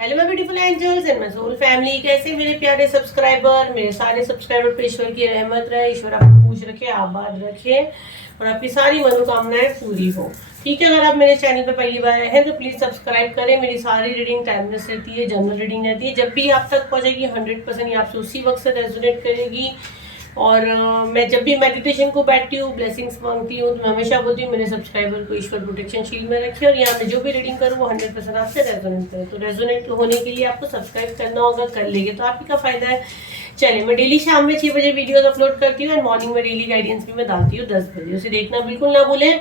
Hello my beautiful angels and my soul family. कैसे मेरे प्यारे सब्सक्राइबर, मेरे सारे सब्सक्राइबर पे ईश्वर की रहमत रहे, ईश्वर आपको खुश रखे, आबाद रखे और आपकी सारी मनोकामनाएं पूरी हो। ठीक है, अगर आप मेरे चैनल पे पहली बार आए हैं तो प्लीज सब्सक्राइब करें। मेरी सारी रीडिंग टाइमलेस रहती है, जनरल रीडिंग रहती है। जब भी आप तक पहुंचेगी 100% ये आपसे उसी वक्त से रेजोनेट करेगी। और मैं जब भी मेडिटेशन को बैठती हूँ, ब्लेसिंग्स मांगती हूँ, तो मैं हमेशा बोलती हूँ मेरे सब्सक्राइबर को ईश्वर प्रोटेक्शन शील्ड में रखे और यहाँ पे जो भी रीडिंग करूँ वो 100% आपसे रेजोनेट करे। तो रेजोनेट होने के लिए आपको सब्सक्राइब करना होगा, कर लेंगे तो आपका फायदा है। चलिए, मैं डेली शाम में 6 बजे वीडियोस अपलोड करती हूँ और मॉर्निंग में डेली गाइडेंस भी मैं डालती हूँ 10 बजे। उसे देखना बिल्कुल ना भूलें।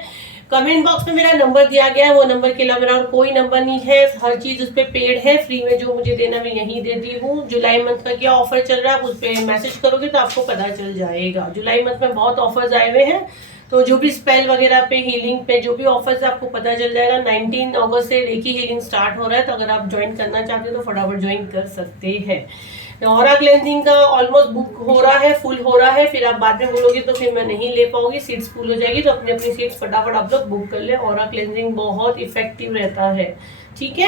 कमेंट बॉक्स में मेरा नंबर दिया गया है, वो नंबर के अलावा मेरा और कोई नंबर नहीं है। हर चीज उस पर पेड है, फ्री में जो मुझे देना मैं यही देती हूँ। जुलाई मंथ का क्या ऑफर चल रहा है उस पर मैसेज करोगे तो आपको पता चल जाएगा। जुलाई मंथ में बहुत ऑफर्स आए हुए हैं, तो जो भी स्पेल वगैरह पे, हीलिंग पे जो भी ऑफर्स है आपको पता चल जाएगा। 19 अगस्त से रेकी हीलिंग स्टार्ट हो रहा है, तो अगर आप ज्वाइन करना चाहते हो तो फटाफट ज्वाइन कर सकते हैं। ऑरा क्लेंजिंग का ऑलमोस्ट बुक हो रहा है, फुल हो रहा है। फिर आप बाद में बोलोगे तो फिर मैं नहीं ले पाऊंगी, सीट्स फुल हो जाएगी। तो अपनी अपनी सीट्स फटाफट आप लोग बुक कर ले। ऑरा क्लेंजिंग बहुत इफेक्टिव रहता है। ठीक है,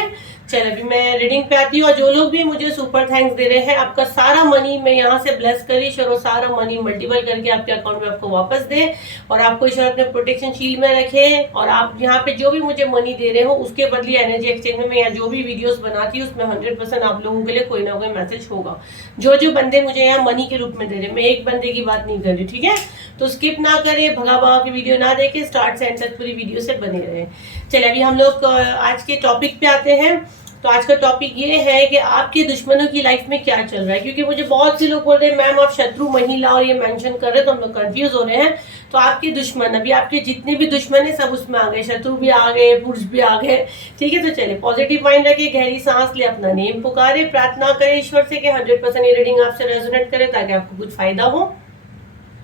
चल अभी मैं रीडिंग पे आती हूँ। और जो लोग भी मुझे सुपर थैंक्स दे रहे हैं, आपका सारा मनी मैं यहाँ से ब्लेस करी ईश्वर और सारा मनी मल्टीपल करके आपके अकाउंट में आपको वापस दे और आपको ईश्वर अपने प्रोटेक्शन शील्ड में रखे। और आप यहाँ पे जो भी मुझे मनी दे रहे हो उसके बदले एनर्जी एक्सचेंज में मैं यहाँ जो भी वीडियोस बनाती हूँ उसमें 100% आप लोगों के लिए कोई ना कोई मैसेज होगा। जो जो बंदे मुझे यहाँ मनी के रूप में दे रहे, मैं एक बंदे की बात नहीं कर रही। ठीक है, तो स्किप ना करें, भगा भगा की वीडियो ना देखे, स्टार्ट से एंड तक पूरी वीडियो से बने रहे। चलिए अभी हम लोग आज के टॉपिक पे आते हैं। तो आज का टॉपिक ये है कि आपके दुश्मनों की लाइफ में क्या चल रहा है। क्योंकि मुझे बहुत से लोग बोल रहे हैं मैम आप शत्रु महिला और ये मेंशन कर रहे हैं, तो हम लोग कंफ्यूज हो रहे हैं। तो आपके दुश्मन, अभी आपके जितने भी दुश्मन है सब उसमें आ गए, शत्रु भी आ गए, पुरुष भी आ गए। ठीक है, तो चलिए पॉजिटिव माइंड रखिए, गहरी सांस ले, अपना नेम पुकारे, प्रार्थना करें ईश्वर से कि 100% ये रीडिंग आपसे रेजोनेट करे ताकि आपको कुछ फायदा हो।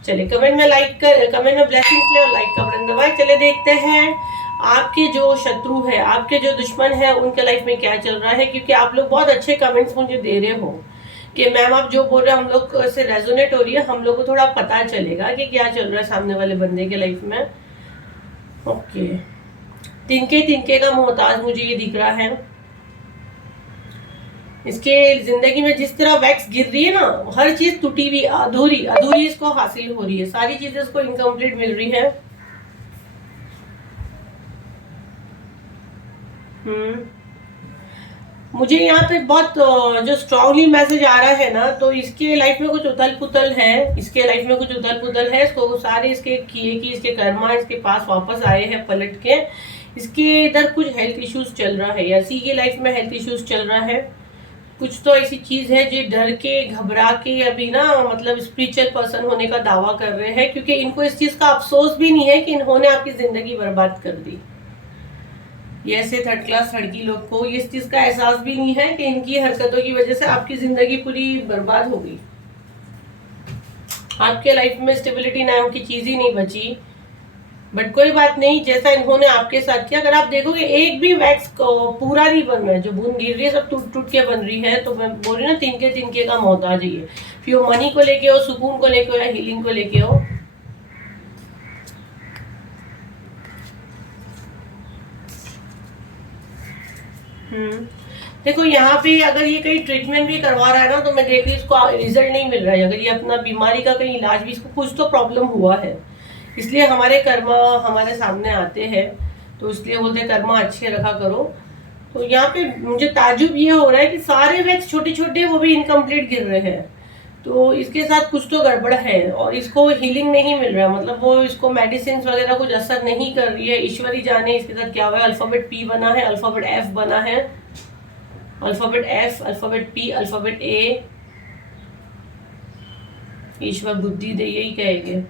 चलिए कमेंट में ब्लेसिंग्स ले और लाइक का बटन दबाए। चले देखते हैं आपके जो शत्रु है, आपके जो दुश्मन है, उनके लाइफ में क्या चल रहा है। क्योंकि आप लोग बहुत अच्छे कमेंट्स मुझे दे रहे हो कि मैम आप जो बोल रहे हैं हम लोग से रेजोनेट हो रही है, हम लोग को थोड़ा पता चलेगा कि क्या चल रहा है सामने वाले बंदे के लाइफ में। ओके, तिनके तिनके का मोहताज मुझे ये दिख रहा है। इसके जिंदगी में जिस तरह वैक्स गिर रही है ना, हर चीज टूटी हुई, अधूरी अधूरी इसको हासिल हो रही है, सारी चीजें इसको इनकम्प्लीट मिल रही है। मुझे यहाँ पे बहुत जो स्ट्रांगली मैसेज आ रहा है ना, तो इसके लाइफ में कुछ उथल पुथल है, इसके लाइफ में कुछ उथल पुथल है। इसको सारे इसके किए की इसके कर्मा इसके पास वापस आए हैं पलट के। इसके इधर कुछ हेल्थ इश्यूज चल रहा है, या सी की लाइफ में हेल्थ इश्यूज चल रहा है। कुछ तो ऐसी चीज है जो डर के घबरा के अभी ना, मतलब स्पिरिचुअल पर्सन होने का दावा कर रहे हैं। क्योंकि इनको इस चीज का अफसोस भी नहीं है कि इन्होंने आपकी जिंदगी बर्बाद कर दी। ये ऐसे थर्ड क्लास लड़की लोग को इस चीज का एहसास भी नहीं है कि इनकी हरकतों की वजह से आपकी जिंदगी पूरी बर्बाद हो गई। आपके लाइफ में स्टेबिलिटी नाम की चीज ही नहीं बची। बट कोई बात नहीं, जैसा इन्होंने आपके साथ किया, अगर आप देखोगे एक भी वैक्स पूरा नहीं बन रहा है, जो बूंद गिर रही है सब टूट टूट के बन रही है। तो मैं बोल रही हूँ ना, तिनके तिनके का मोहताज ही है। फिर वो मनी को लेके हो, सुकून को लेके हो, या हीलिंग को लेके हो। देखो यहाँ पे अगर ये कहीं ट्रीटमेंट भी करवा रहा है ना, तो मैं देख रही हूँ इसको रिजल्ट नहीं मिल रहा है। अगर ये अपना बीमारी का कहीं इलाज भी, इसको कुछ तो प्रॉब्लम हुआ है, इसलिए हमारे कर्मा हमारे सामने आते हैं। तो इसलिए बोलते हैं कर्मा अच्छे रखा करो। तो यहाँ पे मुझे ताजुब ये हो रहा है कि सारे वैक्स छोटे छोटे वो भी इनकम्प्लीट गिर रहे हैं। तो इसके साथ कुछ तो गड़बड़ है और इसको हीलिंग नहीं मिल रहा है, मतलब वो इसको मेडिसिन वगैरह कुछ असर नहीं कर रही है। ईश्वरी जाने इसके साथ क्या हुआ है। अल्फाबेट पी बना है, अल्फाबेट एफ बना है, alphabet F, alphabet P, alphabet A. ईश्वर बुद्धि दे, यही कहेंगे।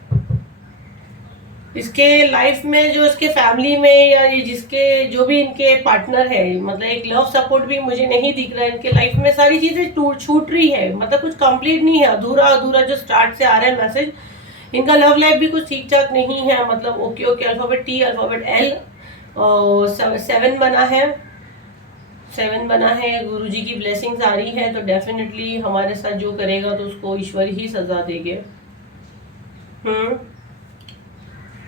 इसके लाइफ में जो इसके फैमिली में या ये जिसके जो भी इनके पार्टनर है, मतलब एक लव सपोर्ट भी मुझे नहीं दिख रहा है इनके लाइफ में। सारी चीजें छूट रही है, मतलब कुछ कंप्लीट नहीं है, अधूरा अधूरा जो स्टार्ट से आ रहा है मैसेज। इनका लव लाइफ भी कुछ ठीक ठाक नहीं है, मतलब okay okay. Alphabet T, alphabet L, 7 बना है, 7 बना है। गुरुजी की ब्लेसिंग्स आ रही है, तो डेफिनेटली हमारे साथ जो करेगा तो उसको ईश्वर ही सजा देंगे।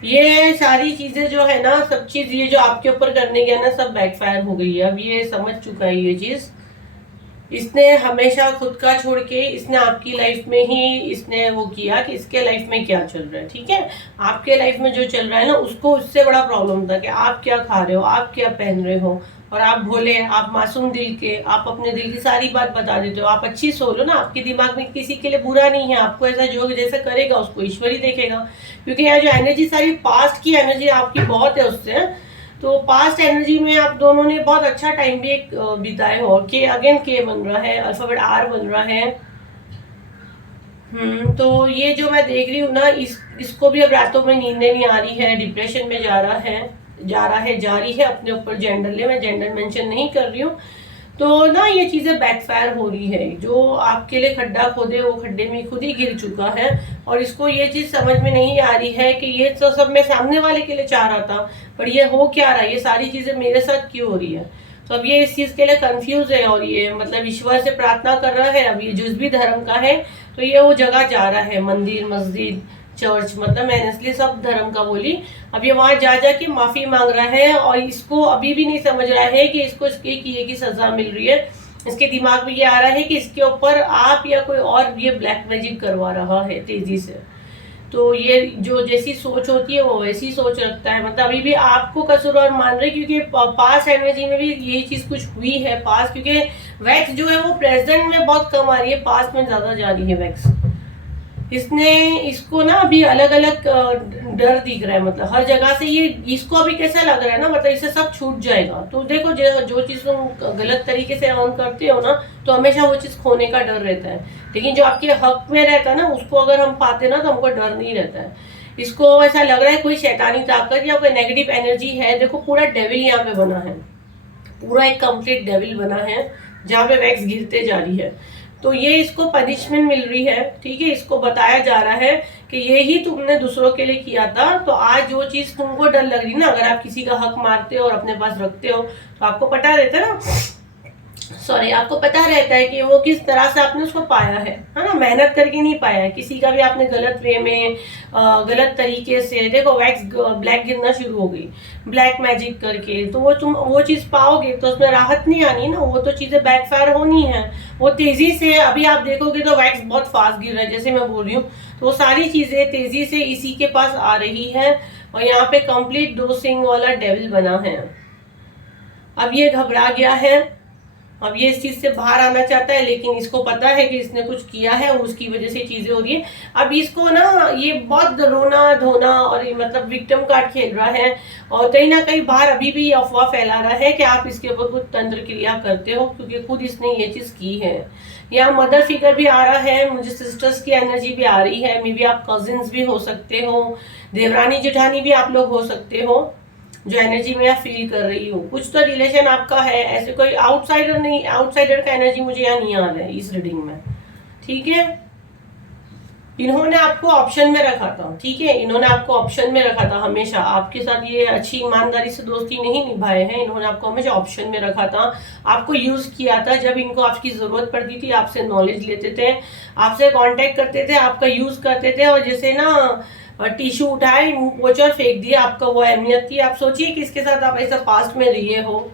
ये सारी चीजें जो है ना, सब चीज ये जो आपके ऊपर करने गया ना, सब बैकफायर हो गई है। अब ये समझ चुका है ये चीज। इसने हमेशा खुद का छोड़ के इसने आपकी लाइफ में ही इसने वो किया कि इसके लाइफ में क्या चल रहा है, ठीक है। आपके लाइफ में जो चल रहा है ना, उसको उससे बड़ा प्रॉब्लम था कि आप क्या खा रहे हो, आप क्या पहन रहे हो, और आप भोले, आप मासूम दिल के, आप अपने दिल की सारी बात बता देते हो। आप अच्छी सोचो ना, आपके दिमाग में किसी के लिए बुरा नहीं है, आपको ऐसा जो जैसा करेगा उसको ईश्वर ही देखेगा। क्योंकि यहाँ जो एनर्जी सारी पास्ट की एनर्जी आपकी बहुत है उससे, तो पास्ट एनर्जी में आप दोनों ने बहुत अच्छा टाइम भी एक बिताए हो। के अगेन के बन रहा है, अल्फाबेट आर बन रहा है। तो ये जो मैं देख रही हूँ ना, इसको भी अब रातों में नींद नहीं आ रही है, डिप्रेशन में जा रही है अपने ऊपर। जेंडर ले, मैं जेंडर मेंशन नहीं कर रही हूँ। तो ना ये चीजें बैकफायर हो रही है। जो आपके लिए खड्डा खोदे वो खड्डे में खुद ही गिर चुका है, और इसको ये चीज समझ में नहीं आ रही है कि ये तो सब मैं सामने वाले के लिए चाह रहा था, पर ये हो क्या रहा है, ये सारी चीजें मेरे साथ क्यों हो रही है। तो अब ये इस चीज के लिए कंफ्यूज है, और ये मतलब ईश्वर से प्रार्थना कर रहा है। अब ये जिस भी धर्म का है, तो ये वो जगह जा रहा है, मंदिर, मस्जिद, चर्च, मतलब मैंने इसलिए सब धर्म का बोली। अब ये वहां जा जाके माफी मांग रहा है, और इसको अभी भी नहीं समझ रहा है कि इसको इसके किए की सजा मिल रही है। इसके दिमाग में ये आ रहा है कि इसके ऊपर आप या कोई और ये ब्लैक मैजिक करवा रहा है तेजी से। तो ये जो जैसी सोच होती है वो वैसी सोच रखता है, मतलब अभी भी आपको कसूरवार मान रहे, क्योंकि पास्ट एनर्जी में भी यही चीज कुछ हुई है। पास्ट, क्योंकि वैक्स जो है वो प्रेजेंट में बहुत कम आ रही है, पास्ट में ज्यादा जा रही है वैक्स। इसने इसको ना अभी अलग अलग डर दिख रहा है, मतलब हर जगह से ये इसको अभी कैसा लग रहा है ना, मतलब इसे सब छूट जाएगा। तो देखो जो चीज तुम गलत तरीके से अर्न करते हो ना, तो हमेशा वो चीज खोने का डर रहता है। लेकिन जो आपके हक में रहता है ना, उसको अगर हम पाते ना, तो हमको डर नहीं रहता है। इसको ऐसा लग रहा है कोई शैतानी ताकत या कोई नेगेटिव एनर्जी है। देखो पूरा डेविल यहाँ पे बना है, पूरा एक कंप्लीट डेविल बना है, जहाँ पे वैक्स गिरते जा रही है। तो ये इसको पनिशमेंट मिल रही है, ठीक है। इसको बताया जा रहा है कि ये ही तुमने दूसरों के लिए किया था, तो आज जो चीज तुमको डर लग रही ना, अगर आप किसी का हक मारते हो और अपने पास रखते हो, तो आपको पता रहता है ना, आपको पता रहता है कि वो किस तरह से आपने उसको पाया है ना, मेहनत करके नहीं पाया है। किसी का भी आपने गलत वे में गलत तरीके से, देखो वैक्स ब्लैक गिरना शुरू हो गई ब्लैक मैजिक करके, तो वो चीज पाओगे तो उसमें राहत नहीं आनी ना, वो तो चीजें बैकफायर होनी है। वो तेजी से अभी आप देखोगे तो वैक्स बहुत फास्ट गिर रहा है, जैसे मैं बोल रही हूँ, तो वो सारी चीजें तेजी से इसी के पास आ रही है। और यहाँ पे कंप्लीट 2 सिंग वाला डेविल बना है। अब ये घबरा गया है, अब ये इस चीज से बाहर आना चाहता है, लेकिन इसको पता है कि इसने कुछ किया है और उसकी वजह से चीजें हो रही है। अब इसको ना ये बहुत रोना धोना और मतलब विक्टिम कार्ड खेल रहा है, और कहीं ना कहीं बाहर अभी भी अफवाह फैला रहा है कि आप इसके ऊपर कुछ तंत्र क्रिया करते हो, क्योंकि खुद इसने ये चीज की है। यहाँ मदर फिगर भी आ रहा है, मुझे सिस्टर्स की एनर्जी भी आ रही है। मे बी आप कजिन्स भी हो सकते हो, देवरानी जेठानी भी आप लोग हो सकते हो, जो एनर्जी में फील कर रही हूँ। कुछ तो रिलेशन आपका है, ऐसे कोई आउटसाइडर नहीं, आउटसाइडर का एनर्जी मुझे यहाँ नहीं आ रहा है इस रीडिंग में, ठीक है। इन्होंने आपको ऑप्शन में रखा था, ठीक है, इन्होंने आपको ऑप्शन में रखा था हमेशा। आपके साथ ये अच्छी ईमानदारी से दोस्ती नहीं निभाए हैं, इन्होंने आपको हमेशा ऑप्शन में रखा था, आपको यूज किया था। जब इनको आपकी जरूरत पड़ती थी, आपसे नॉलेज लेते थे, आपसे कांटेक्ट करते थे, आपका यूज करते थे, और जैसे ना टिश्यू उठाए, मुंह पोछा और फेंक दिया, आपका वो अहमियत थी। आप सोचिए कि इसके साथ आप ऐसा पास्ट में रहे हो,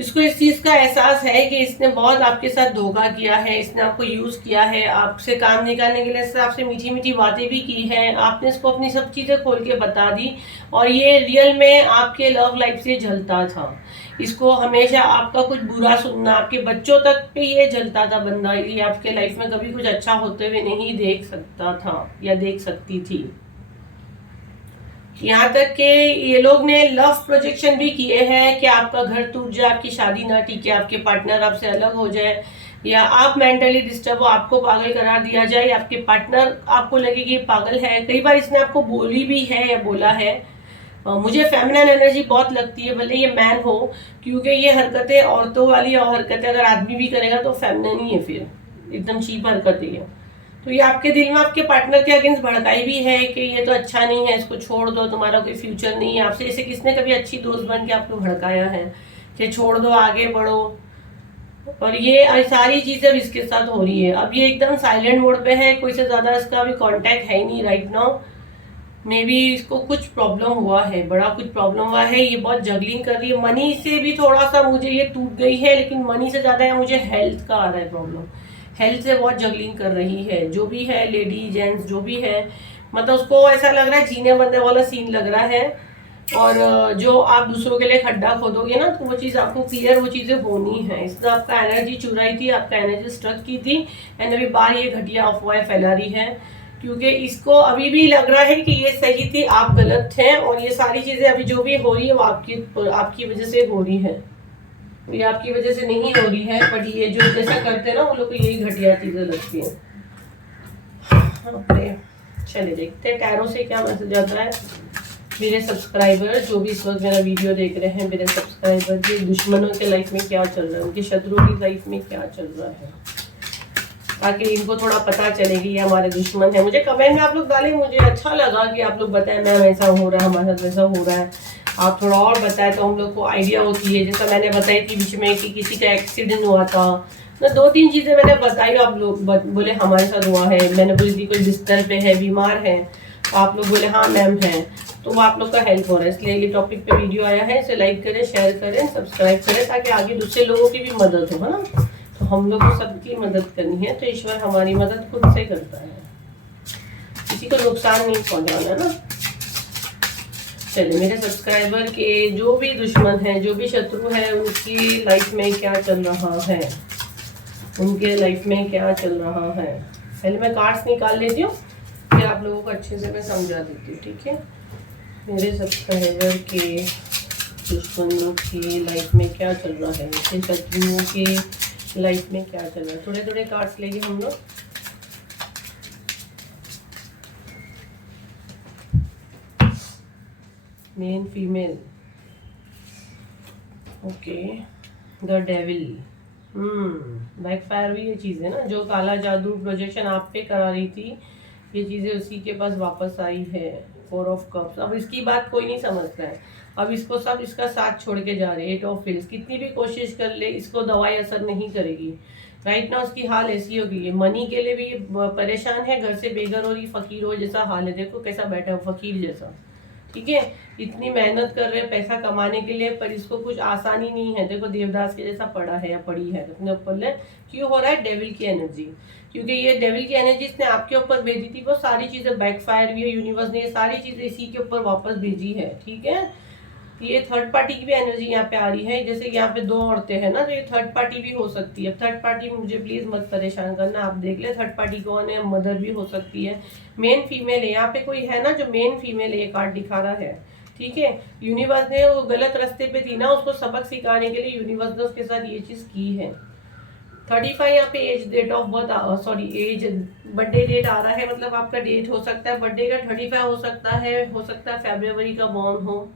इसको इस चीज का एहसास है कि इसने बहुत आपके साथ धोखा किया है, इसने आपको यूज किया है, आपसे काम निकालने के लिए आपसे मीठी मीठी बातें भी की है, आपने इसको अपनी सब चीजें खोल के बता दी, और ये रियल में आपके लव लाइफ से जलता था। इसको हमेशा आपका कुछ बुरा सुनना, आपके बच्चों तक पे ये जलता था बंदा, ये आपके लाइफ में कभी कुछ अच्छा होते हुए नहीं देख सकता था या देख सकती थी। यहाँ तक कि ये लोग ने लव प्रोजेक्शन भी किए हैं कि आपका घर टूट जाए, आपकी शादी ना टिके, आपके पार्टनर आपसे अलग हो जाए, या आप मेंटली डिस्टर्ब हो, आपको पागल करार दिया जाए, या आपके पार्टनर आपको लगे कि पागल है। कई बार इसने आपको बोली भी है या बोला है। मुझे फेमिनिन एनर्जी बहुत लगती है, भले ये मैन हो, क्योंकि ये हरकतें औरतों वाली और हरकतें अगर आदमी भी करेगा तो फेमिनिन ही है, फिर एकदम चीप हरकतें है। तो ये आपके दिल में आपके पार्टनर के अगेंस्ट भड़काई भी है कि ये तो अच्छा नहीं है, इसको छोड़ दो, तुम्हारा कोई फ्यूचर नहीं है। आपसे इसे किसने कभी अच्छी दोस्त बन के आपको भड़काया है कि छोड़ दो, आगे बढ़ो, और ये सारी चीजें अब इसके साथ हो रही है। अब ये एकदम साइलेंट मोड पे है, कोई से ज्यादा इसका अभी कांटेक्ट है ही नहीं राइट नाउ। मे बी इसको कुछ प्रॉब्लम हुआ है, बड़ा कुछ प्रॉब्लम हुआ है। ये बहुत जगलिंग कर रही है। मनी से भी थोड़ा सा मुझे ये टूट गई है, लेकिन मनी से ज्यादा है मुझे हेल्थ का आ रहा है प्रॉब्लम। हेल्थ से बहुत जगलिंग कर रही है। जो भी है, लेडी जेंट्स जो भी है, मतलब उसको ऐसा लग रहा है जीने मरने वाला सीन लग रहा है। और जो आप दूसरों के लिए खड्डा खोदोगे ना, तो वो चीज़ आपको क्लियर, वो चीज़ें होनी है। इसमें आपका एनर्जी चुराई थी, आपका एनर्जी स्ट्रक की थी, एंड अभी बाहर ये घटिया अफवाहें फैला रही है, क्योंकि इसको अभी भी लग रहा है कि ये सही थी, आप गलत हैं। और ये सारी चीज़ें अभी जो भी हो रही है वो आपकी वजह से हो रही है। ये आपकी वजह से नहीं हो रही है, बट ये जो जैसा करते हैं ना, वो लोग को यही घटिया चीज़ें लगती हैं। अपने चले देखते हैं टैरो से क्या मैसेज आता है। मेरे सब्सक्राइबर जो भी इस वक्त मेरा वीडियो देख रहे हैं, मेरे सब्सक्राइबर के दुश्मनों के लाइफ में क्या चल रहा है, उनके शत्रुओं की लाइफ में क्या चल रहा है, ताकि इनको थोड़ा पता चले कि ये हमारे दुश्मन है। मुझे कमेंट में आप लोग डालें, मुझे अच्छा लगा कि आप लोग बताएं मैम ऐसा हो रहा है, हमारे साथ वैसा हो रहा है। आप थोड़ा और बताएं तो हम लोग को आइडिया होती है। जैसा मैंने बताई थी बीच में कि किसी का एक्सीडेंट हुआ था, तो 2-3 चीज़ें मैंने बताई, आप लोग बोले हमारे साथ हुआ है। मैंने बोली थी कोई बिस्तर पे है, बीमार है, तो आप लोग बोले हाँ मैम है, तो वो आप लोग का हेल्प हो रहा है। इसलिए ये टॉपिक पे वीडियो आया है। इसे लाइक करें, शेयर करें, सब्सक्राइब करें, ताकि आगे दूसरे लोगों की भी मदद हो, है ना। तो हम लोग को सबकी मदद करनी है, तो ईश्वर हमारी मदद खुद से करता है, किसी को नुकसान नहीं पहुंचाना ना। चलिए, मेरे सब्सक्राइबर के जो भी दुश्मन है, जो भी शत्रु है, उनकी लाइफ में क्या चल रहा है, उनके लाइफ में क्या चल रहा है। पहले मैं कार्ड्स निकाल लेती हूँ, फिर आप लोगों को अच्छे से मैं समझा देती हूँ, ठीक है। मेरे सब्सक्राइबर के दुश्मनों की लाइफ में क्या चल रहा है, उनके शत्रुओं की लाइफ में क्या चल रहा है। थोड़े थोड़े कार्ड्स लेंगे हम लोग। Main female, okay, the devil. Backfire भी ये चीज़ है ना, जो काला जादू प्रोजेक्शन आप पे करा रही थी, ये चीज़ें उसी के पास वापस आई है। 4 ऑफ कप्स। अब इसकी बात कोई नहीं समझ रहा है, अब इसको सब इसका साथ छोड़ के जा रहे हैं। 8 ऑफ व्हील्स, कितनी भी कोशिश कर ले इसको दवाई असर नहीं करेगी। राइट ना उसकी हाल ऐसी हो गई है। मनी के लिए भी परेशान है, घर से बेघर हो रही, फकीर हो जैसा हाल है। देखो कैसा बैठा है, फकीर जैसा, ठीक है। इतनी मेहनत कर रहे हैं पैसा कमाने के लिए, पर इसको कुछ आसानी नहीं है। देखो देवदास के जैसा पड़ा है या पड़ी है अपने ऊपर। क्यों हो रहा है? डेविल की एनर्जी, क्योंकि ये डेविल की एनर्जी इसने आपके ऊपर भेजी थी, वो सारी चीजें बैकफायर भी है। यूनिवर्स ने ये सारी चीजें इसी के ऊपर वापस भेजी है, ठीक है। ये थर्ड पार्टी की भी एनर्जी यहाँ पे आ रही है। जैसे यहाँ पे 2 औरतें हैं ना, तो ये थर्ड पार्टी भी हो सकती है। थर्ड पार्टी मुझे प्लीज मत परेशान करना, आप देख ले थर्ड पार्टी कौन है। मदर भी हो सकती है, मेन फीमेल है। यहाँ पे कोई है ना जो मेन फीमेल है, ये कार्ड दिखा रहा है, ठीक है। यूनिवर्स ने वो गलत रास्ते पे थी ना, उसको सबक सिखाने के लिए यूनिवर्स ने उसके साथ ये चीज की है। 35 यहाँ पे age date of birth, sorry age birthday date आ रहा है, मतलब आपका डेट हो सकता है बर्थडे का 35 हो सकता है फरवरी का बॉर्न हो,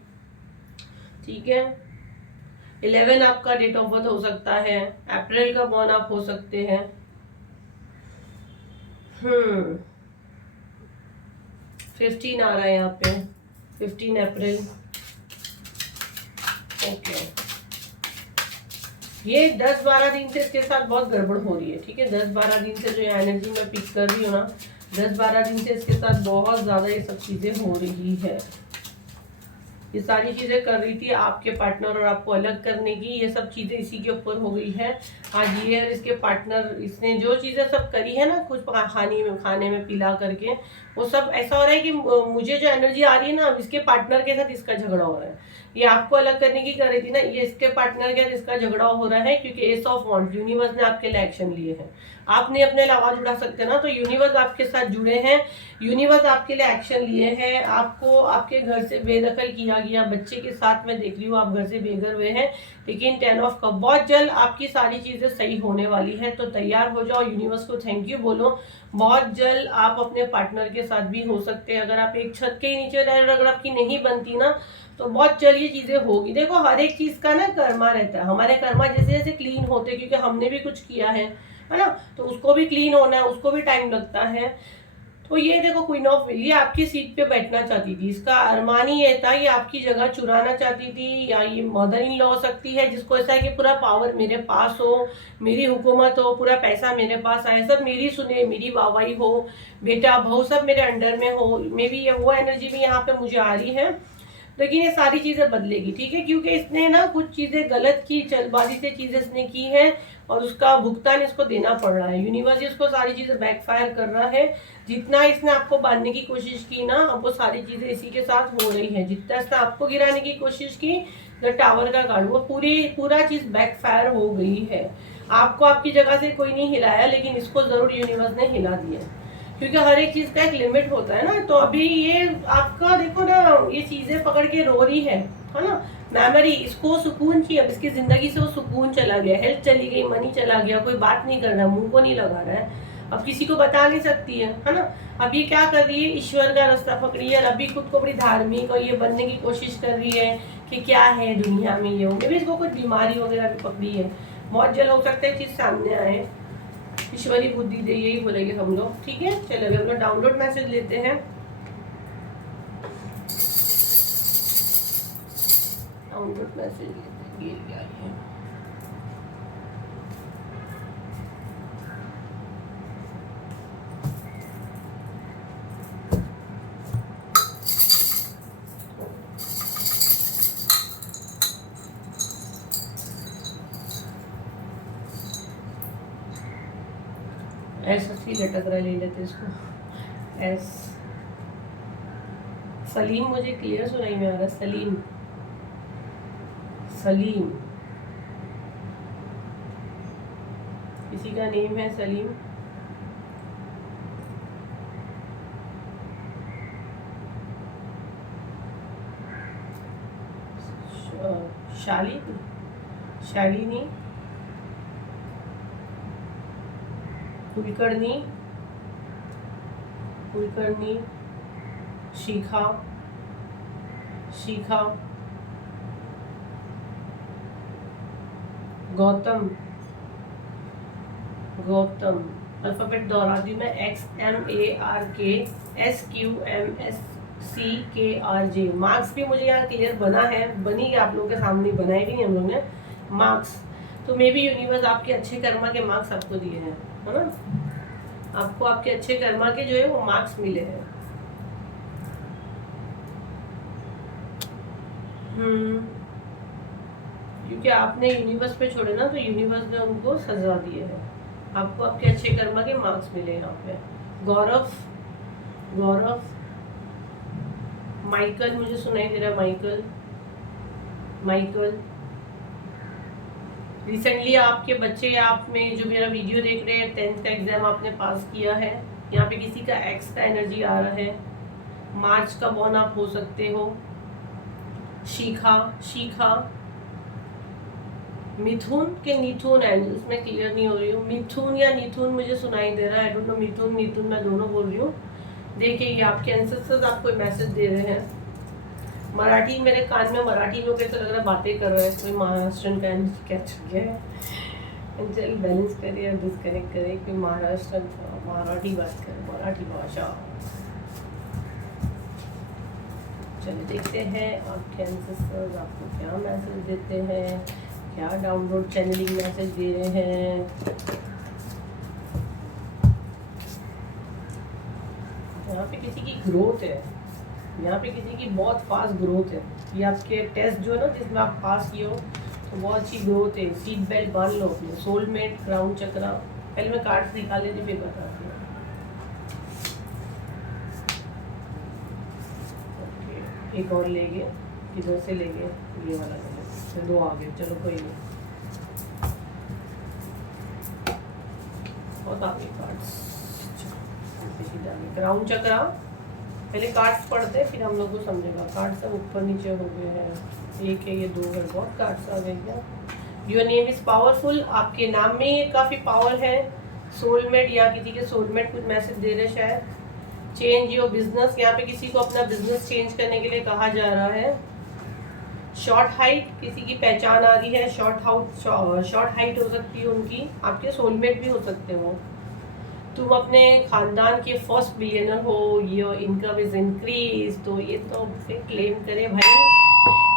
ठीक है। 11 आपका डेट ऑफ बर्थ हो सकता है, अप्रैल का बॉर्न आप हो सकते हैं। 15 आ रहा है यहाँ पे, 15 अप्रैल, ओके। ये 10-12 दिन से इसके साथ बहुत गड़बड़ हो रही है, ठीक है। 10-12 दिन से जो एनर्जी मैं पिक कर रही हूँ ना, 10-12 दिन से इसके साथ बहुत ज्यादा ये सब चीजें हो रही है। ये सारी चीजें कर रही थी आपके पार्टनर और आपको अलग करने की, ये सब चीजें इसी के ऊपर हो गई है आज। ये और इसके पार्टनर, इसने जो चीजें सब करी है ना, कुछ खाने में पिला करके, वो सब ऐसा हो रहा है कि मुझे जो एनर्जी आ रही है ना, अब इसके पार्टनर के साथ इसका झगड़ा हो रहा है। ये आपको अलग करने की कर रही थी ना, ये इसके पार्टनर के साथ इसका झगड़ा हो रहा है, क्योंकि एस ऑफ वॉन्ड्स, यूनिवर्स ने आपके लिए एक्शन लिए हैं। आपने अपने लिए आवाज उठा सकते हैं ना, तो यूनिवर्स आपके साथ जुड़े हैं, यूनिवर्स आपके लिए एक्शन लिए हैं। आपको आपके घर से बेदखल किया गया, बच्चे के साथ में देख रही हूँ आप घर से बेघर हुए हैं, लेकिन 10 ऑफ कप, बहुत जल्द आपकी सारी चीजें सही होने वाली है। तो तैयार हो जाओ, यूनिवर्स को थैंक यू बोलो। बहुत जल्द आप अपने पार्टनर के साथ भी हो सकते हैं। अगर आप एक छत के नीचे रह रहे, अगर आपकी नहीं बनती ना, तो बहुत जल्द ये चीजें होगी। देखो हर एक चीज का ना कर्मा रहता है, हमारे कर्मा जैसे जैसे क्लीन होते, क्योंकि हमने भी कुछ किया है ना, तो उसको भी क्लीन होना है, उसको भी टाइम लगता है। तो ये देखो क्वीन ऑफ व्हील, ये आपकी सीट पे बैठना चाहती थी, इसका अरमान ही ये था, ये आपकी जगह चुराना चाहती थी, या ये मदर इन लॉ हो सकती है जिसको ऐसा है कि पूरा पावर मेरे पास हो, मेरी हुकूमत हो, पूरा पैसा मेरे पास आए, सब मेरी सुने, मेरी वाहवाही हो, बेटा बहू सब मेरे अंडर में हो। मे बी ये वो एनर्जी भी यहाँ पे मुझे आ रही है, लेकिन ये सारी चीजें बदलेगी, ठीक है, क्योंकि इसने ना कुछ चीजें गलत की, जल्दबाजी से चीजें इसने की है और उसका भुगतान इसको देना पड़ रहा है। यूनिवर्स इसको सारी चीजें बैकफायर कर रहा है। जितना इसने आपको बांधने की कोशिश की ना, अब वो सारी चीजें इसी के साथ हो रही है। जितना इसने आपको गिराने की कोशिश की, द टावर का कार्ड, वो पूरा चीज बैकफायर हो गई है। आपको आपकी जगह से कोई नहीं हिलाया, लेकिन इसको जरूर यूनिवर्स ने हिला दिया, क्योंकि हर एक चीज का एक लिमिट होता है ना। तो अभी ये आपका देखो ना, ये चीजें पकड़ के रो रही है ना। मेमोरी, इसको सुकून चाहिए, अब इसकी जिंदगी से वो सुकून चला गया, हेल्थ चली गई, मनी चला गया, कोई बात नहीं कर रहा, मुंह को नहीं लगा रहा है, अब किसी को बता नहीं सकती है ना। अब ये क्या कर रही है, ईश्वर का रास्ता पकड़ी है, और अभी खुद को बड़ी धार्मिक और ये बनने की कोशिश कर रही है कि क्या है दुनिया में ये होंगे भी, इसको कुछ बीमारी वगैरह भी पकड़ी है, बहुत जल्द हो सकता है चीज सामने आए। ईश्वरी बुद्धि दे, यही बोलेंगे हम लोग, ठीक है। चलो अभी हम लोग डाउनलोड मैसेज लेते हैं। डाउनलोड मैसेज लेते हैं, ये क्या है। ऐसा ही लटक रहा है, ले लेते इसको। एस सलीम, मुझे क्लियर सुनाई में आ रहा है, सलीम सलीम, किसी का नेम है सलीम। शालिनी, कुलकर्णी, शिखा, गौतम, अल्फाबेट दोहराती मैं, XMARKSQMSCKRJ। मार्क्स भी मुझे यहाँ क्लियर बना है, बनी है, आप लोगों के सामने बनाए भी नहीं हम लोग ने मार्क्स। तो मे बी यूनिवर्स आपके अच्छे कर्मा के मार्क्स आपको दिए हैं, है ना। आपको आपके अच्छे कर्मा के जो है वो मार्क्स मिले हैं। क्योंकि आपने यूनिवर्स पे छोड़े ना, तो यूनिवर्स ने उनको सजा दी है। आपको आपके अच्छे कर्मा के मार्क्स मिले यहाँ पे। गौरव, माइकल, मुझे सुनाई दे रहा है, माइकल। रिसेंटली आपके बच्चे, आप में जो मेरा वीडियो देख रहे हैं, 10th का एग्जाम आपने पास किया है। यहाँ पे किसी का एक्स का एनर्जी आ रहा है। मार्च का बॉर्न आप हो सकते हो। शिखा, मिथुन के निथुन एंजल्स में क्लियर नहीं हो रही हूँ, मिथुन या निथुन मुझे सुनाई दे रहा है, आई डोंट नो, मिथुन मैं दोनों बोल रही हूँ। देखिए ये आपके एंसेस्टर्स आपको मैसेज दे रहे हैं। मराठी, मेरे कान में मराठी लोग ऐसा लग रहा है बातें कर रहे हैं, कोई महाराष्ट्रन का एनर्जी क्या चल गया है। एंजल बैलेंस करे या डिस्कनेक्ट करे, कोई महाराष्ट्रन मराठी बात करे, मराठी भाषा। चलिए देखते हैं आपके एंसेस्टर्स आपको क्या मैसेज देते हैं, क्या डाउनलोड चैनलिंग मैसेज दे रहे हैं। यहाँ पे किसी की ग्रोथ है, यहाँ पे किसी की बहुत फास्ट ग्रोथ है। ये आपके टेस्ट जो है ना, जिसमें आप पास किए हो, तो बहुत अच्छी ग्रोथ है। सीट बेल्ट बांध लो अपने, सोलमेट, क्राउन चक्रा। पहले मैं कार्ड्स निकाल लेती फिर बताती हूँ। एक और लेंगे, किधर से लेंगे, ये वाला लेंगे, दो आ गए, चलो कोई नहीं, बहुत आ गए कार्ड्स। क्राउन चक्रा, पहले कार्ड्स पढ़ते हैं फिर हम लोग को समझेगा। कार्ड्स सब ऊपर नीचे हो गए हैं, एक है, ये दो है, बहुत कार्ड्स आ गए क्या। योर नेम इज पावरफुल, आपके नाम में ये काफ़ी पावर है। सोलमेट, या किसी के सोलमेट कुछ मैसेज दे रहे शायद। चेंज योर बिजनेस, यहाँ पे किसी को अपना बिजनेस चेंज करने के लिए कहा जा रहा है। शॉर्ट हाइट, किसी की पहचान आ रही है, शॉर्ट हाइट हो सकती है उनकी, आपके सोलमेट भी हो सकते हो। तुम अपने खानदान के फर्स्ट बिलियनर हो, योर इनकम इज इंक्रीज, तो ये तो फिर क्लेम करे भाई।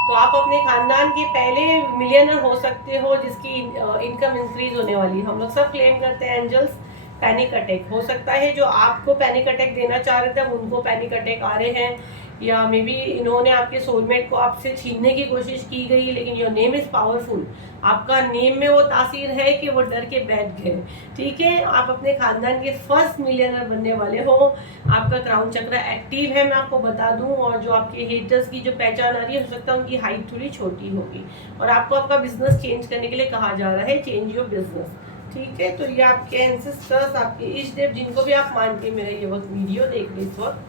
तो आप अपने खानदान के पहले मिलियनर हो सकते हो जिसकी इनकम इंक्रीज होने वाली है। हम लोग सब क्लेम करते हैं एंजल्स। पैनिक अटैक हो सकता है, जो आपको पैनिक अटैक देना चाह रहे थे उनको पैनिक अटैक आ रहे हैं, या मे बी इन्होंने आपके सोलमेट को आपसे छीनने की कोशिश की गई, लेकिन योर नेम इज पावरफुल। आपका नेम में वो तासीर है कि वो डर के बैठ गए। ठीक है, आप अपने खानदान के फर्स्ट मिलियनर बनने वाले हो। आपका क्राउन चक्र एक्टिव है, मैं आपको बता दूं। और जो आपके हेटर्स की जो पहचान आ रही है, हो सकता है उनकी हाइट थोड़ी छोटी होगी। और आपको आपका बिजनेस चेंज करने के लिए कहा जा रहा है, चेंज योर बिजनेस। ठीक है, तो ये आपके एंसेस्टर्स, आपके इष्ट देव, जिनको भी आप मान के मेरा ये वक्त वीडियो देख रहे इस वक्त,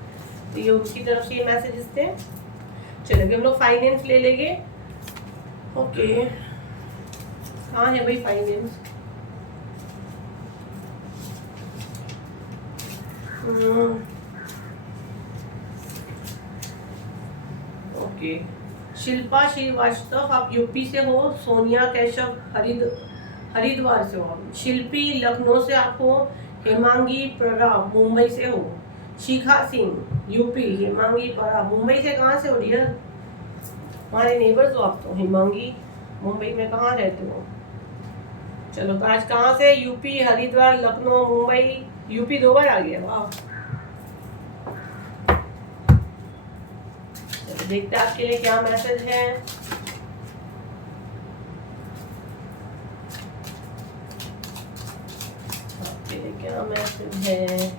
तो ये उनकी तरफ से ये मैसेजेस थे। चलो अभी हम लोग फाइनेंस ले लेंगे। ओके, हाँ है भाई फाइनेंस। ओके, शिल्पा श्रीवास्तव आप यूपी से हो। सोनिया कैशव हरिद्वार से हो। शिल्पी लखनऊ से आप हो। हेमांगी परा मुंबई से हो। शिखा सिंह यूपी। हेमांगी परा मुंबई से कहाँ से हो डियर? हमारे नेबर्स हो आप तो। हेमांगी मुंबई में कहाँ रहते हो? चलो तो आज कहाँ से? यूपी, हरिद्वार, लखनऊ, मुंबई। यूपी 2 बार आ गया, वाह। चलो देखते हैं आपके लिए क्या मैसेज है। आपके लिए क्या मैसेज है?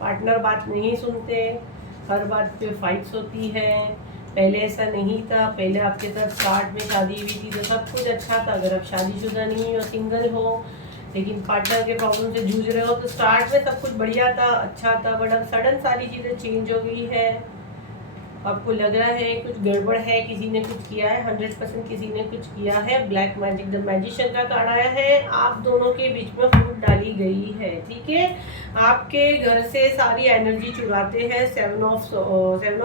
पार्टनर बात नहीं सुनते, हर बात पे फाइट्स होती है। पहले ऐसा नहीं था, पहले आपके साथ स्टार्ट में शादी हुई थी तो सब कुछ अच्छा था। अगर आप शादीशुदा नहीं हो, सिंगल हो, लेकिन पार्टनर के प्रॉब्लम से जूझ रहे हो, तो स्टार्ट में सब कुछ बढ़िया था, अच्छा था, बट अब सडन सारी चीज़ें चेंज हो गई है। आपको लग रहा है कुछ गड़बड़ है, किसी ने कुछ किया है, 100% किसी ने कुछ किया है। ब्लैक मैजिक, द मैजिशियन का कार्ड आया है। आप दोनों के बीच में फूट डाली गई है। ठीक है, आपके घर से सारी एनर्जी चुराते हैं। 7 ऑफ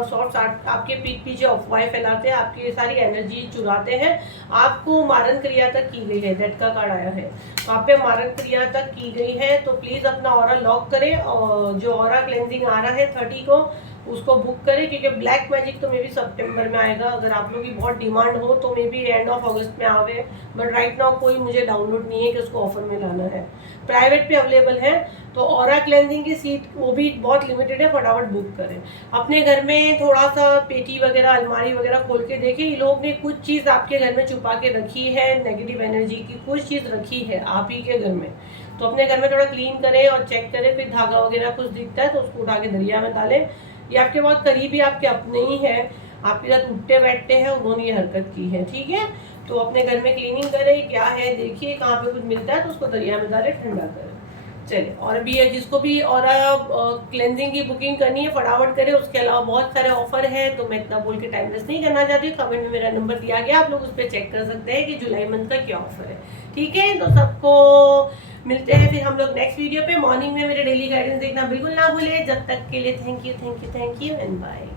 सॉर्ड्स आपके पीठ पीछे अफवाह फैलाते हैं, आपकी सारी एनर्जी चुराते हैं। आपको मारन क्रिया तक की गई है, दैट का कार्ड आया है। आप पे मारन क्रिया तक की गई है, तो प्लीज़ अपना ऑरा लॉक करें। और जो ऑरा क्लेंजिंग आ रहा है 30 को, उसको बुक करें, क्योंकि ब्लैक मैजिक तो मे बी सितंबर में आएगा। अगर आप लोगों की बहुत डिमांड हो तो मे बी एंड ऑफ अगस्त में आवे, बट राइट नाउ कोई मुझे डाउनलोड नहीं है कि उसको ऑफर में लाना है। प्राइवेट पे अवेलेबल है, तो ऑरा क्लेंजिंग की सीट वो भी बहुत लिमिटेड है, फटाफट बुक करें। अपने घर में थोड़ा सा पेटी वगैरह, अलमारी वगैरह खोल के देखें। ये लोग ने कुछ चीज़ आपके घर में छुपा के रखी है, नेगेटिव एनर्जी की कुछ चीज़ रखी है आप ही के घर में। तो अपने घर में थोड़ा क्लीन करें और चेक करें। फिर धागा वगैरह कुछ दिखता है तो उसको उठा के दरिया में डालें। ये आपके बहुत करीबी आपके अपने ही है, आपके साथ उठते बैठते हैं, उन्होंने ये हरकत की है। ठीक है, तो अपने घर में क्लीनिंग करें, क्या है देखिए, कहाँ पे कुछ मिलता है तो उसको दरिया में डालें, ठंडा करें। चलिए, और भी है जिसको भी और क्लेंजिंग की बुकिंग करनी है फटाफट करें। उसके अलावा बहुत सारे ऑफर है, तो मैं इतना बोल के टाइम वेस्ट नहीं करना चाहती। कमेंट में मेरा नंबर दिया गया, आप लोग उस पर चेक कर सकते हैं कि जुलाई मंथ का क्या ऑफर है। ठीक है, तो सबको मिलते हैं फिर हम लोग नेक्स्ट वीडियो पे। मॉर्निंग में मेरे डेली गाइडेंस देखना बिल्कुल ना भूले। जब तक के लिए थैंक यू एंड बाय।